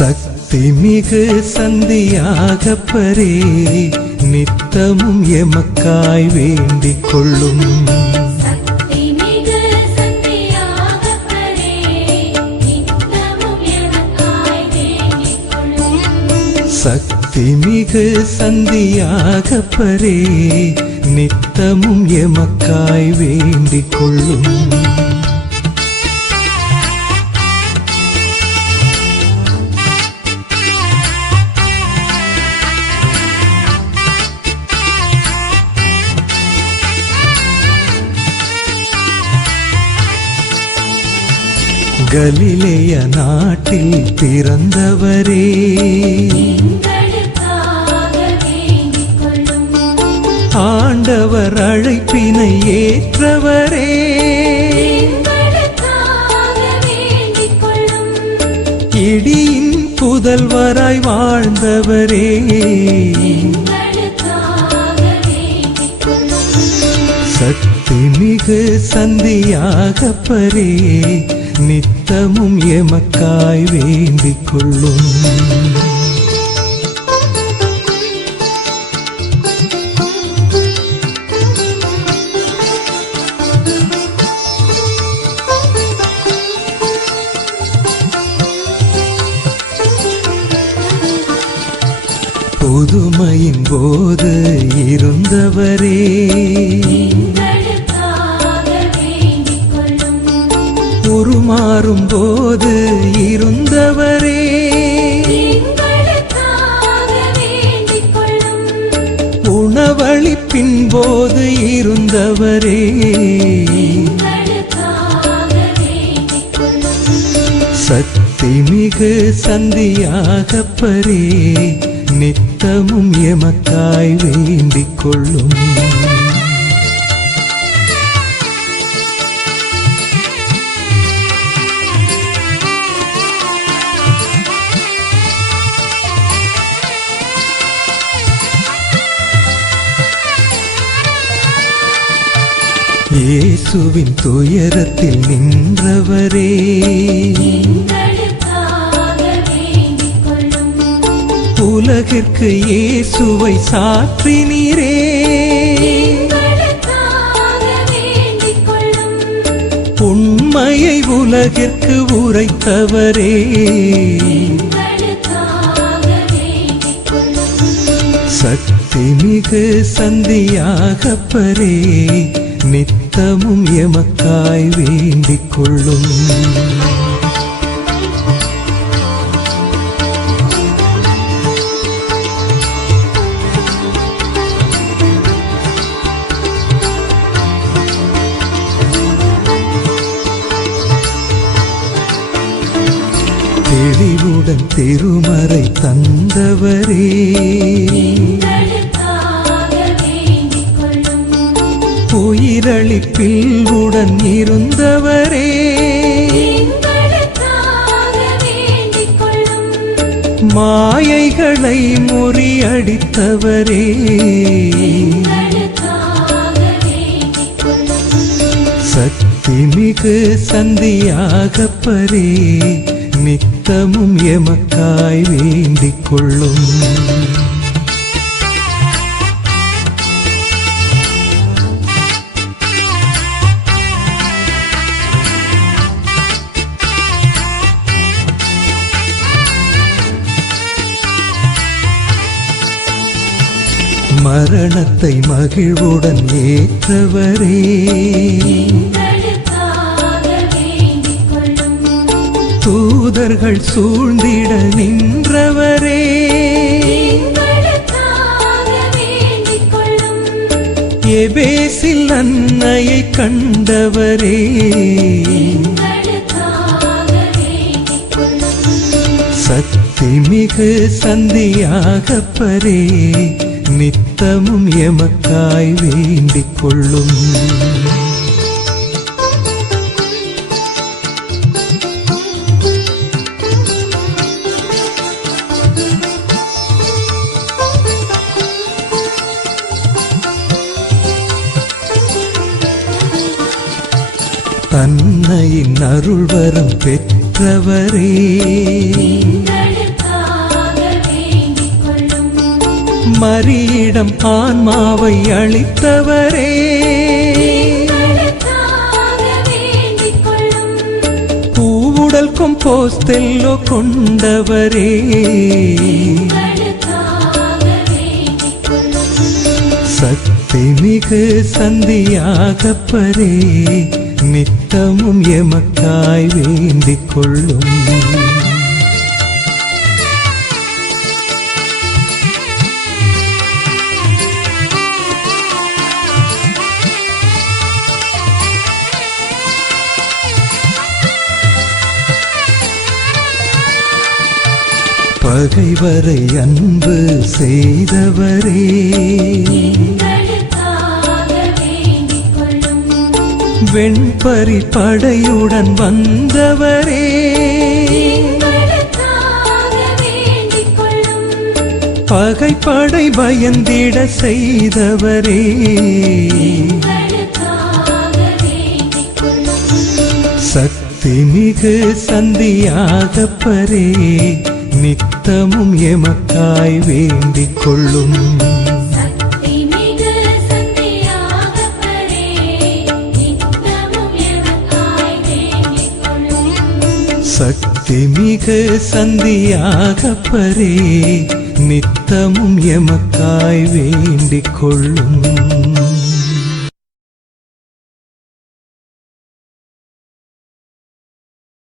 சக்தி மிகு சந்தியாகப்பரே நித்தமும் எமக்காய் வேண்டிக் கொள்ளும். சக்தி மிகு சந்தியாகப்பரே நித்தமும் எமக்காய் வேண்டிக் கொள்ளும். கலிலேய நாட்டில் பிறந்தவரே ஆண்டவர் அழைப்பினை ஏற்றவரே இடியின் புதல்வராய் வாழ்ந்தவரே சக்தி மிகு சந்தியாகப்பரே நித்தமும் எமக்காய் வேண்டிக் கொள்ளும். புதுமையின் போது இருந்தவரே உருமாறும் போது இருந்தவரே உணவளிப்பின் போது இருந்தவரே சக்தி மிகு சந்தியாகப்பரே நித்தமும் எமக்காய் வேண்டிக் கொள்ளும். இயேசுவின் துயரத்தில் நின்றவரே உலகிற்கு இயேசுவை சாற்றினீரே உண்மையை உலகிற்கு உரைத்தவரே சக்தி மிகு சந்தியாகப்பரே நித்தமும் எமக்காய் வேண்டிக் கொள்ளும். தெளிவுடன் திருமறை தந்தவரே உயிரளிப்பில் உடன் இருந்தவரே மாயைகளை முறியடித்தவரே சக்தி மிகு சந்தியாகப்பரே நித்தமும் எமக்காய் வேண்டிக் கொள்ளும். மரணத்தை மகிழ்வுடன் ஏற்றவரே தூதர்கள் சூழ்ந்திட நின்றவரே எபேசில் அன்னையை கண்டவரே சக்தி மிகு சந்தியாகப்பரே நித்தமும் எமக்காய் வேண்டிக் கொள்ளும். தன்னையின் அருள்வரம் பெற்றவரே பரியிடம் ஆன்மாவை அளித்தவரே, பூவுடல் கொம்போஸ்தெல்லோ கொண்டவரே, சக்திமிகு சந்தியாகப்பரே, நித்தமும் எமக்காய் வேண்டிக் கொள்ளும். பகைவரை அன்பு செய்தவரே, வெண்பரி படையுடன் வந்தவரே, பகைப்படை பயந்திட செய்தவரே, சக்திமிகு சந்தியாகப்பரே, நித்தமும் எமக்காய் வேண்டிக் கொள்ளும். சக்திமிகு சந்தியாகப்பரே, நித்தமும் எமக்காய் வேண்டிக் கொள்ளும்.